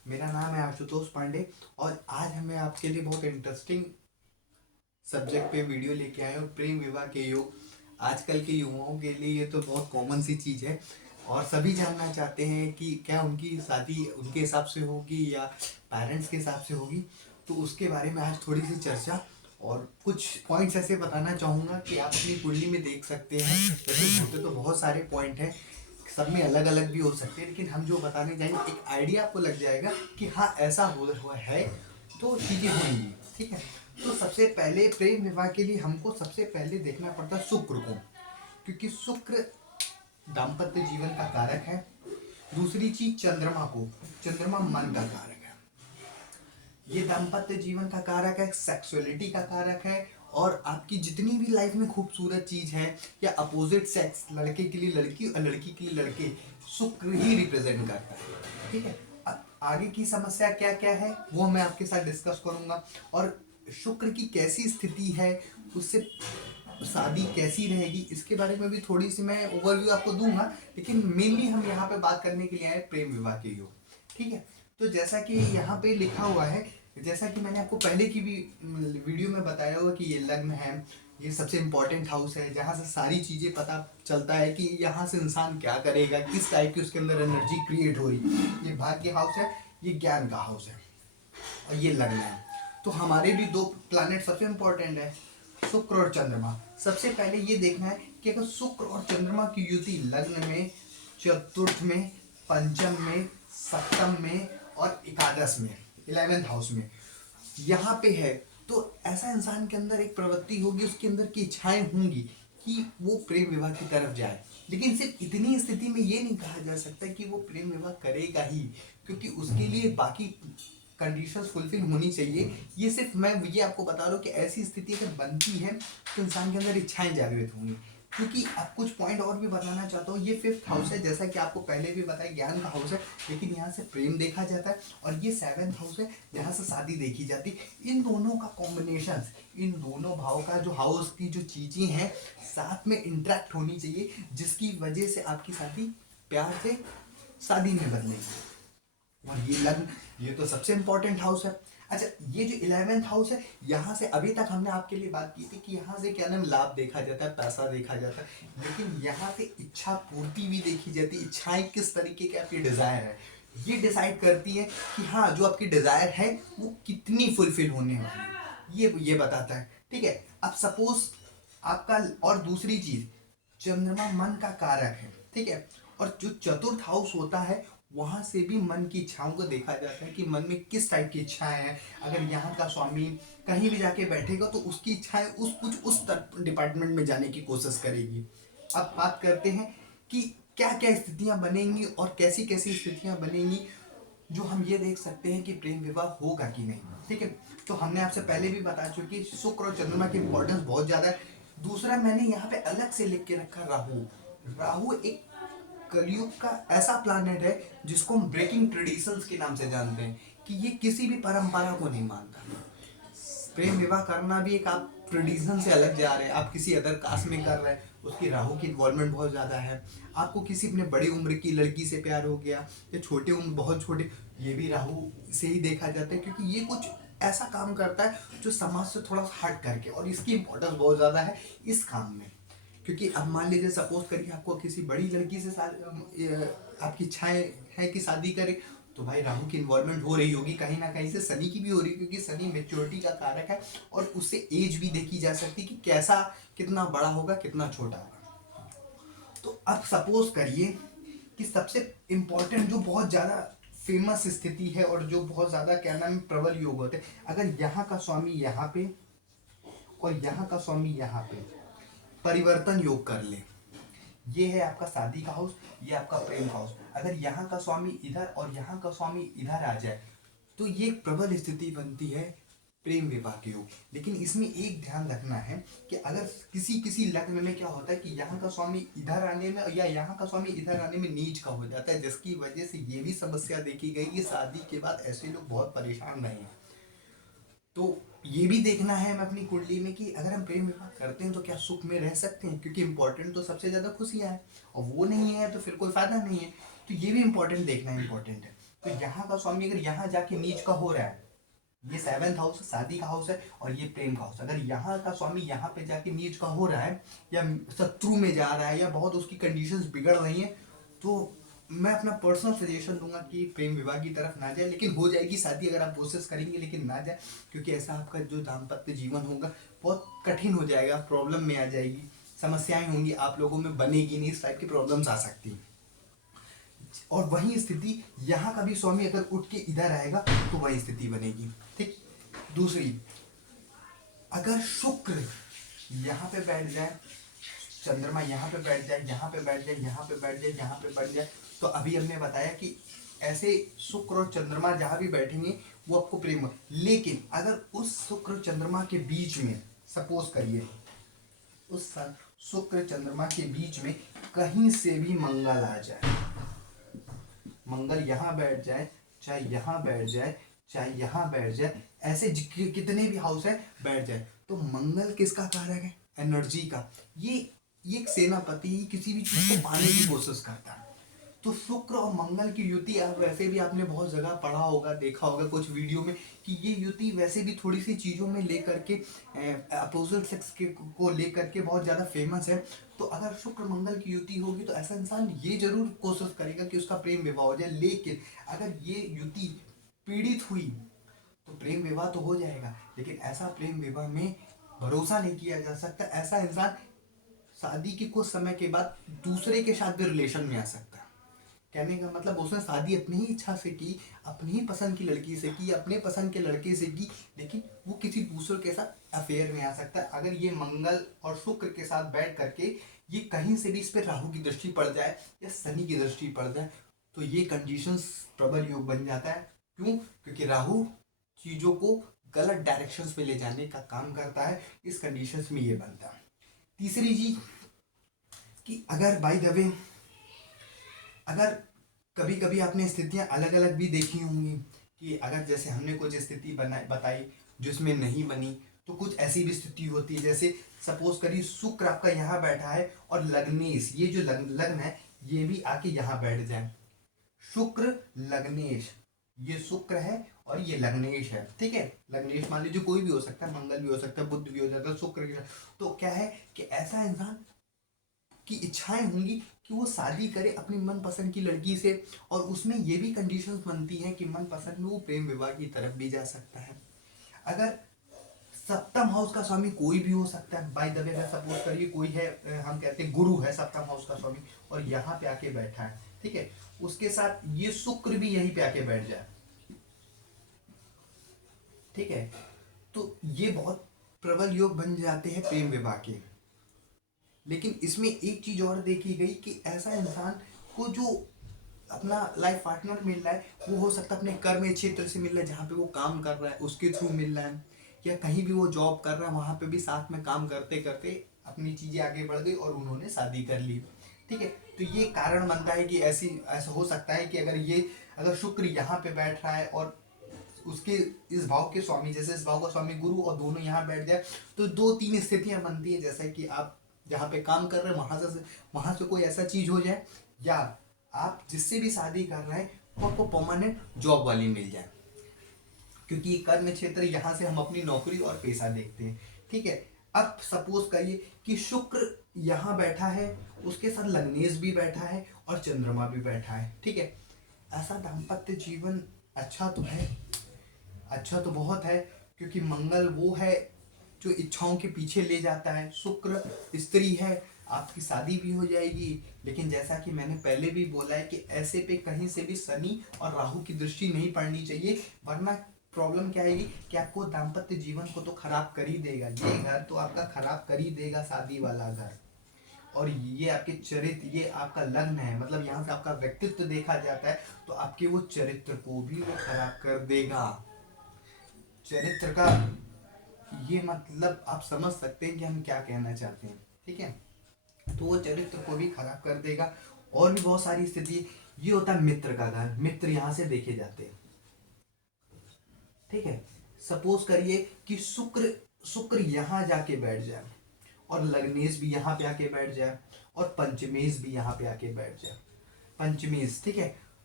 मेरा नाम है आशुतोष पांडे और आज हमें आपके लिए बहुत इंटरेस्टिंग सब्जेक्ट पे वीडियो लेके आए हो, प्रेम विवाह के योग। आजकल के युवाओं के लिए ये तो बहुत कॉमन सी चीज़ है और सभी जानना चाहते हैं कि क्या उनकी शादी उनके हिसाब से होगी या पेरेंट्स के हिसाब से होगी। तो उसके बारे में आज थोड़ी सी चर्चा और कुछ पॉइंट्स ऐसे बताना चाहूँगा कि आप अपनी कुंडली में देख सकते हैं। वैसे होते तो बहुत सारे पॉइंट हैं, सब में अलग अलग भी हो सकते हैं, लेकिन हम जो बताने जाएंगे एक आइडिया आपको लग जाएगा कि हाँ ऐसा हो हुआ है तो चीज़ें होंगी। ठीक है, तो सबसे पहले प्रेम विवाह के लिए हमको सबसे पहले देखना पड़ता है शुक्र को, क्योंकि शुक्र दाम्पत्य जीवन का कारक है। दूसरी चीज चंद्रमा को, चंद्रमा मन का कारक है, ये दाम्पत्य जीवन का कारक है, सेक्सुअलिटी का कारक है। और आपकी जितनी भी लाइफ में खूबसूरत चीज है या अपोजिट सेक्स, लड़के के लिए लड़की और लड़की के लिए लड़के, शुक्र ही रिप्रेजेंट करता है। ठीक है, अब आगे की समस्या क्या क्या है वो मैं आपके साथ डिस्कस करूंगा, और शुक्र की कैसी स्थिति है, उससे शादी कैसी रहेगी, इसके बारे में भी थोड़ी सी मैं ओवरव्यू आपको दूंगा। लेकिन मेनली हम यहाँ पे बात करने के लिए आए प्रेम विवाह के योग। ठीक है, तो जैसा कि यहाँ पे लिखा हुआ है, जैसा कि मैंने आपको पहले की भी वीडियो में बताया हुआ कि ये लग्न है, ये सबसे इम्पोर्टेंट हाउस है जहाँ से सारी चीज़ें पता चलता है कि यहाँ से इंसान क्या करेगा, किस टाइप की उसके अंदर एनर्जी क्रिएट हो रही है। ये भाग्य हाउस है, ये ज्ञान का हाउस है, और ये लग्न है। तो हमारे भी दो प्लैनेट सबसे इम्पोर्टेंट है, शुक्र और चंद्रमा। सबसे पहले ये देखना है कि अगर शुक्र और चंद्रमा की युति लग्न में, चतुर्थ में, पंचम में, सप्तम में और एकादश में, 11th हाउस में यहाँ पे है, तो ऐसा इंसान के अंदर एक प्रवृत्ति होगी, उसके अंदर की इच्छाएं होंगी कि वो प्रेम विवाह की तरफ जाए। लेकिन सिर्फ इतनी स्थिति में ये नहीं कहा जा सकता कि वो प्रेम विवाह करेगा ही, क्योंकि उसके लिए बाकी कंडीशंस फुलफिल होनी चाहिए। ये सिर्फ मैं ये आपको बता रहा हूँ कि ऐसी स्थिति अगर बनती है तो इंसान के अंदर इच्छाएं जागृत होंगी। क्योंकि अब कुछ पॉइंट और भी बताना चाहता हूँ, ये 5th हाउस है, जैसा कि आपको पहले भी बताया ज्ञान का हाउस है, लेकिन यहाँ से प्रेम देखा जाता है। और ये 7th हाउस है जहाँ से शादी देखी जाती है। इन दोनों का कॉम्बिनेशन, इन दोनों भाव का जो हाउस की जो चीजें हैं साथ में इंटरेक्ट होनी चाहिए, जिसकी वजह से आपकी शादी प्यार से शादी में बदलेगी। और ये लग्न, ये तो सबसे इंपॉर्टेंट हाउस है। अच्छा, ये जो 11th हाउस है, यहाँ से अभी तक हमने आपके लिए बात की थी कि यहाँ से क्या नाम लाभ देखा जाता है, पैसा देखा जाता है, लेकिन यहाँ से इच्छा पूर्ति भी देखी जाती है। इच्छाएं किस तरीके की आपकी डिजायर है, ये डिसाइड करती है कि हाँ जो आपकी डिजायर है वो कितनी फुलफिल होने वाली है, ये बताता है। ठीक है, अब सपोज आपका, और दूसरी चीज, चंद्रमा मन का कारक है। ठीक है, और जो चतुर्थ हाउस होता है वहां से भी मन की इच्छाओं को देखा जाता है कि मन में किस टाइप की इच्छाएं हैं। अगर यहाँ का स्वामी कहीं भी जाके बैठेगा तो उसकी इच्छाएं उस डिपार्टमेंट में जाने की कोशिश करेगी। अब बात करते हैं कि क्या क्या स्थितियां बनेंगी और कैसी कैसी स्थितियां बनेंगी जो हम ये देख सकते हैं कि प्रेम विवाह होगा कि नहीं। ठीक है, तो हमने आपसे पहले भी बता चुकी शुक्र और चंद्रमा की इंपॉर्टेंस बहुत ज्यादा है। दूसरा मैंने यहाँ पे अलग से लिख के रखा राहु। राहु एक कलयुग का ऐसा प्लानट है जिसको हम ब्रेकिंग ट्रेडिशंस के नाम से जानते हैं, कि ये किसी भी परंपरा को नहीं मानता। प्रेम विवाह करना भी एक, आप ट्रेडिशन से अलग जा रहे हैं, आप किसी अदर कास्ट में कर रहे हैं, उसकी राहु की इन्वॉल्वमेंट बहुत ज़्यादा है। आपको किसी अपने बड़ी उम्र की लड़की से प्यार हो गया या छोटे उम्र बहुत छोटे, ये भी राहु से ही देखा जाता है, क्योंकि ये कुछ ऐसा काम करता है जो समाज से थोड़ा हट करके, और इसकी इंपॉर्टेंस बहुत ज़्यादा है इस काम में। क्योंकि अब मान लीजिए सपोज करिए आपको किसी बड़ी लड़की से आपकी इच्छाएं है कि शादी करे, तो भाई राहु की इन्वॉल्वमेंट हो रही होगी, कहीं ना कहीं से शनि की भी हो रही है, क्योंकि शनि मेच्योरिटी का कारक है और उससे एज भी देखी जा सकती है कि कैसा, कितना बड़ा होगा कितना छोटा होगा। तो अब सपोज करिए कि सबसे इंपॉर्टेंट जो बहुत ज्यादा फेमस स्थिति है और जो बहुत ज्यादा क्या नाम है प्रबल योग होते हैं, अगर यहाँ का स्वामी यहाँ पे और यहाँ का स्वामी यहाँ पे परिवर्तन योग कर ले, ये है आपका शादी का हाउस, ये आपका प्रेम हाउस। अगर यहाँ का स्वामी इधर और यहाँ का स्वामी इधर आ जाए तो ये एक प्रबल स्थिति बनती है प्रेम विवाह के योग। लेकिन इसमें एक ध्यान रखना है कि अगर किसी किसी लग्न में क्या होता है कि यहाँ का स्वामी इधर आने में या यहाँ का स्वामी इधर आने में नीच का हो जाता है, जिसकी वजह से ये भी समस्या देखी गई कि शादी के बाद ऐसे लोग बहुत परेशान रहे हैं। तो ये भी देखना है हमें अपनी कुंडली में कि अगर हम प्रेम विवाह करते हैं तो क्या सुख में रह सकते हैं, क्योंकि इंपॉर्टेंट तो सबसे ज्यादा खुशियां है, और वो नहीं है तो फिर कोई फायदा नहीं है। तो ये भी इंपॉर्टेंट देखना इंपॉर्टेंट है। तो यहाँ का स्वामी अगर यहाँ जाके नीच का हो रहा है, ये 7th हाउस शादी का हाउस है और ये प्रेम का हाउस, अगर यहाँ का स्वामी यहाँ पे जाके नीच का हो रहा है या शत्रु में जा रहा है या बहुत उसकी कंडीशंस बिगड़ रही हैं, तो मैं अपना पर्सनल सजेशन दूंगा कि प्रेम विवाह की तरफ ना जाए। लेकिन हो जाएगी शादी अगर आप कोशिश करेंगे, लेकिन ना जाए, क्योंकि ऐसा आपका जो दाम्पत्य जीवन होगा बहुत कठिन हो जाएगा, प्रॉब्लम में आ जाएगी, समस्याएं होंगी, आप लोगों में बनेगी नहीं, इस टाइप की प्रॉब्लम्स आ सकती हैं। और वही स्थिति यहाँ का भी स्वामी अगर उठ के इधर आएगा तो वही स्थिति बनेगी। ठीक। दूसरी, अगर शुक्र यहाँ पे बैठ जाए, चंद्रमा यहाँ पे बैठ जाए, यहाँ पे बैठ जाए, यहाँ पे बैठ जाए, यहाँ पे बैठ जाए, तो अभी हमने बताया कि ऐसे शुक्र और चंद्रमा जहाँ भी बैठेंगे वो आपको प्रेम। लेकिन अगर उस शुक्र चंद्रमा के बीच में सपोज करिए, उस शुक्र चंद्रमा के बीच में कहीं से भी मंगल आ जाए, मंगल यहाँ बैठ जाए, चाहे यहाँ बैठ जाए, चाहे यहाँ बैठ जाए, ऐसे कितने भी हाउस है बैठ जाए, तो मंगल किसका कारक है? एनर्जी का। ये एक सेनापति किसी भी चीज को पाने की कोशिश करता है। तो शुक्र और मंगल की युति, आप वैसे भी आपने बहुत जगह पढ़ा होगा, देखा होगा कुछ वीडियो में, कि ये युति वैसे भी थोड़ी सी चीज़ों में लेकर के अपोजिट सेक्स के को लेकर के बहुत ज़्यादा फेमस है। तो अगर शुक्र मंगल की युति होगी तो ऐसा इंसान ये जरूर कोशिश करेगा कि उसका प्रेम विवाह हो जाए। लेकिन अगर ये युति पीड़ित हुई तो प्रेम विवाह तो हो जाएगा, लेकिन ऐसा प्रेम विवाह में भरोसा नहीं किया जा सकता। ऐसा इंसान शादी के कुछ समय के बाद दूसरे के साथ भी रिलेशन में आ सकता है। कहने का मतलब उसने शादी अपनी ही इच्छा से की, अपनी ही पसंद की लड़की से की, अपने पसंद के लड़के से की, लेकिन वो किसी दूसरे के साथ अफेयर में आ सकता है। अगर ये मंगल और शुक्र के साथ बैठ करके ये कहीं से भी इस पर राहु की दृष्टि पड़ जाए या शनि की दृष्टि पड़ जाए तो ये कंडीशंस प्रबल योग बन जाता है। क्यों? क्योंकि राहु चीज़ों को गलत डायरेक्शंस पे ले जाने का काम करता है, इस कंडीशंस में ये बनता है। तीसरी चीज कि अगर बाय द वे, अगर कभी कभी आपने स्थितियां अलग अलग भी देखी होंगी कि अगर जैसे हमने कुछ स्थिति बताई जिसमें नहीं बनी, तो कुछ ऐसी भी स्थिति होती है, जैसे सपोज करिए शुक्र आपका यहाँ बैठा है और लग्नेश, ये जो लग्न है ये भी आके यहाँ बैठ जाए, शुक्र लग्नेश, ये शुक्र है और ये लग्नेश है। ठीक है, लग्नेश मान लीजिए कोई भी हो सकता है, मंगल भी हो सकता है, बुध भी हो सकता है, शुक्र भी। तो क्या है कि ऐसा इंसान की इच्छाएं होंगी कि वो शादी करे अपनी मनपसंद की लड़की से, और उसमें ये भी कंडीशंस बनती हैं कि मनपसंद में वो प्रेम विवाह की तरफ भी जा सकता है। अगर सप्तम हाउस का स्वामी कोई भी हो सकता है, बाय द वे सपोज करिए कोई है, हम कहते हैं गुरु है सप्तम हाउस का स्वामी और यहाँ पे आके बैठा है, ठीक है, उसके साथ ये शुक्र भी यहीं पे आके बैठ जाए, ठीक है, तो ये बहुत प्रबल योग बन जाते हैं प्रेम विवाह के। लेकिन इसमें एक चीज और देखी गई कि ऐसा इंसान को जो अपना लाइफ पार्टनर मिल रहा है वो हो सकता है अपने कर्म क्षेत्र से मिल रहा है, जहाँ पे वो काम कर रहा है उसके थ्रू मिल रहा है, या कहीं भी वो जॉब कर रहा है वहाँ पे भी साथ में काम करते करते अपनी चीजें आगे बढ़ गई और उन्होंने शादी कर ली। ठीक है, तो ये कारण बनता है कि ऐसा हो सकता है कि अगर शुक्र यहाँ पे बैठ रहा है और उसके इस भाव के स्वामी, जैसे इस भाव का स्वामी गुरु, और दोनों यहाँ बैठ जाए, तो दो तीन स्थितियां बनती है, जैसे कि आप जहाँ पे काम कर रहे हैं वहां से कोई ऐसा चीज हो जाए, या आप जिससे भी शादी कर रहे हैं वो आपको परमानेंट जॉब वाली मिल जाए, क्योंकि कर्म क्षेत्र यहाँ से हम अपनी नौकरी और पैसा देखते हैं। ठीक है, अब सपोज करिए कि शुक्र यहाँ बैठा है, उसके साथ लग्नेश भी बैठा है और चंद्रमा भी बैठा है। ठीक है, ऐसा दाम्पत्य जीवन अच्छा तो है, अच्छा तो बहुत है, क्योंकि मंगल वो है जो इच्छाओं के पीछे ले जाता है, शुक्र स्त्री है, आपकी शादी भी हो जाएगी। लेकिन जैसा कि मैंने पहले भी बोला है कि ऐसे पे कहीं से भी शनि और राहु की दृष्टि नहीं पड़नी चाहिए, वरना प्रॉब्लम क्या आएगी कि आपको दाम्पत्य जीवन को तो खराब कर ही देगा, ये घर तो आपका खराब कर ही देगा, शादी वाला घर, और ये आपके चरित्र, ये आपका लग्न है, मतलब यहाँ से आपका व्यक्तित्व देखा जाता है, तो आपके वो चरित्र को भी वो खराब कर देगा। चरित्र का ये मतलब आप समझ सकते हैं कि हम क्या कहना चाहते हैं। ठीक है, तो वो चरित्र को भी खराब कर देगा। और भी बहुत सारी स्थिति, ये होता है मित्र का घर, मित्र यहाँ से देखे जाते हैं। ठीक है, सपोज करिए कि शुक्र यहाँ जाके बैठ जाए और लग्नेश भी यहाँ पे आके बैठ जाए और पंचमेश भी यहाँ पे आके बैठ जाए, पंचमेश। ठीक है, तो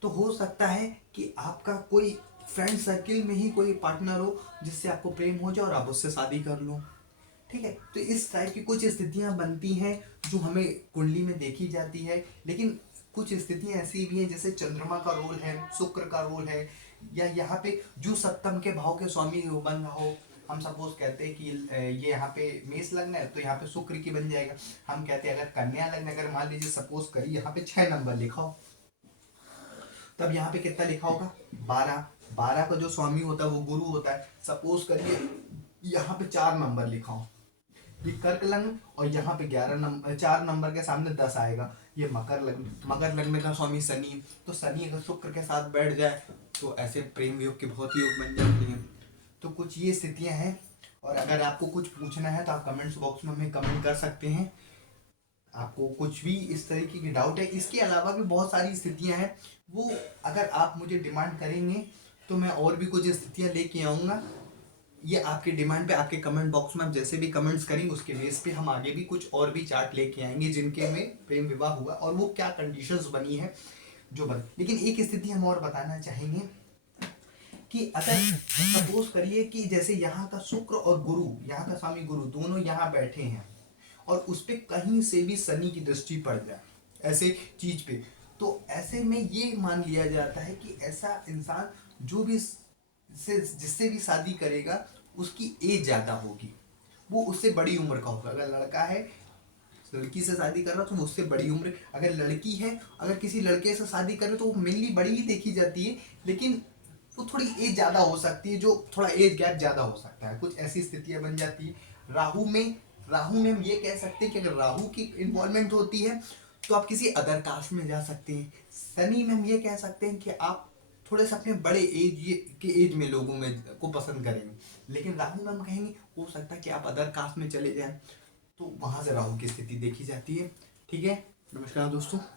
तो हो सकता है कि आपका कोई फ्रेंड सर्किल में ही कोई पार्टनर हो जिससे आपको प्रेम हो जाए और आप उससे शादी कर लो। ठीक है, तो इस टाइप की कुछ स्थितियां बनती हैं जो हमें कुंडली में देखी जाती है। लेकिन कुछ स्थितियां ऐसी भी हैं जैसे चंद्रमा का रोल है, शुक्र का रोल है, या यहाँ पे जो सप्तम के भाव के स्वामी बन रहा हो। हम सपोज कहते हैं कि ये यहाँ पे मेष लग्न है तो यहाँ पे शुक्र की बन जाएगा। हम कहते हैं अगर कन्या लग्न, अगर मान लीजिए सपोज करिए यहाँ पे 6 नंबर लिखा हो, तब यहाँ पे कितना लिखा होगा 12। 12 का जो स्वामी होता है वो गुरु होता है। सपोज करिए यहाँ पे 4 नंबर लिखा हो, ये कर्क लग्न, और यहाँ पे 11 नंबर, 4 नंबर के सामने 10 आएगा, ये मकर लग्न। मकर लग्न का स्वामी शनि, तो शनि अगर शुक्र के साथ बैठ जाए तो ऐसे प्रेम योग के बहुत योग बन जाते हैं। तो कुछ ये स्थितियां हैं। और अगर आपको कुछ पूछना है तो आप कमेंट्स बॉक्स में हमें कमेंट कर सकते हैं, आपको कुछ भी इस तरीके की डाउट है। इसके अलावा भी बहुत सारी स्थितियां हैं, वो अगर आप मुझे डिमांड करेंगे तो मैं और भी कुछ स्थितियां लेके आऊँगा। ये आपके डिमांड पे, आपके कमेंट बॉक्स में आप जैसे भी कमेंट्स करेंगे उसके बेस पे हम आगे भी कुछ और भी चार्ट लेके आएंगे जिनके में प्रेम विवाह हुआ और वो क्या कंडीशंस बनी है जो बन। लेकिन एक स्थिति हम और बताना चाहेंगे कि अगर सपोज करिए कि जैसे यहाँ का शुक्र और गुरु, यहाँ का स्वामी गुरु दोनों यहाँ बैठे हैं और उस पर कहीं से भी शनि की दृष्टि पड़ जाए ऐसे चीज पे, तो ऐसे में ये मान लिया जाता है कि ऐसा इंसान जो भी से जिससे भी शादी करेगा उसकी एज ज्यादा होगी, वो उससे बड़ी उम्र का होगा। अगर लड़का है लड़की से शादी कर रहा तो वो उससे बड़ी उम्र, अगर लड़की है अगर किसी लड़के से शादी करे तो वो मेनली बड़ी ही देखी जाती है, लेकिन वो थोड़ी एज ज्यादा हो सकती है, जो थोड़ा एज गैप ज्यादा हो सकता है। कुछ ऐसी स्थितियां बन जाती है। राहु में हम ये कह सकते हैं कि अगर राहु की इन्वॉल्वमेंट होती है तो आप किसी अदर कास्ट में जा सकते हैं। शनि में हम ये कह सकते हैं कि आप थोड़े से अपने बड़े एज के एज में लोगों में को पसंद करेंगे। लेकिन राहु में हम कहेंगे हो सकता है कि आप अदर कास्ट में चले जाएं, तो वहां से राहु की स्थिति देखी जाती है। ठीक है, नमस्कार दोस्तों।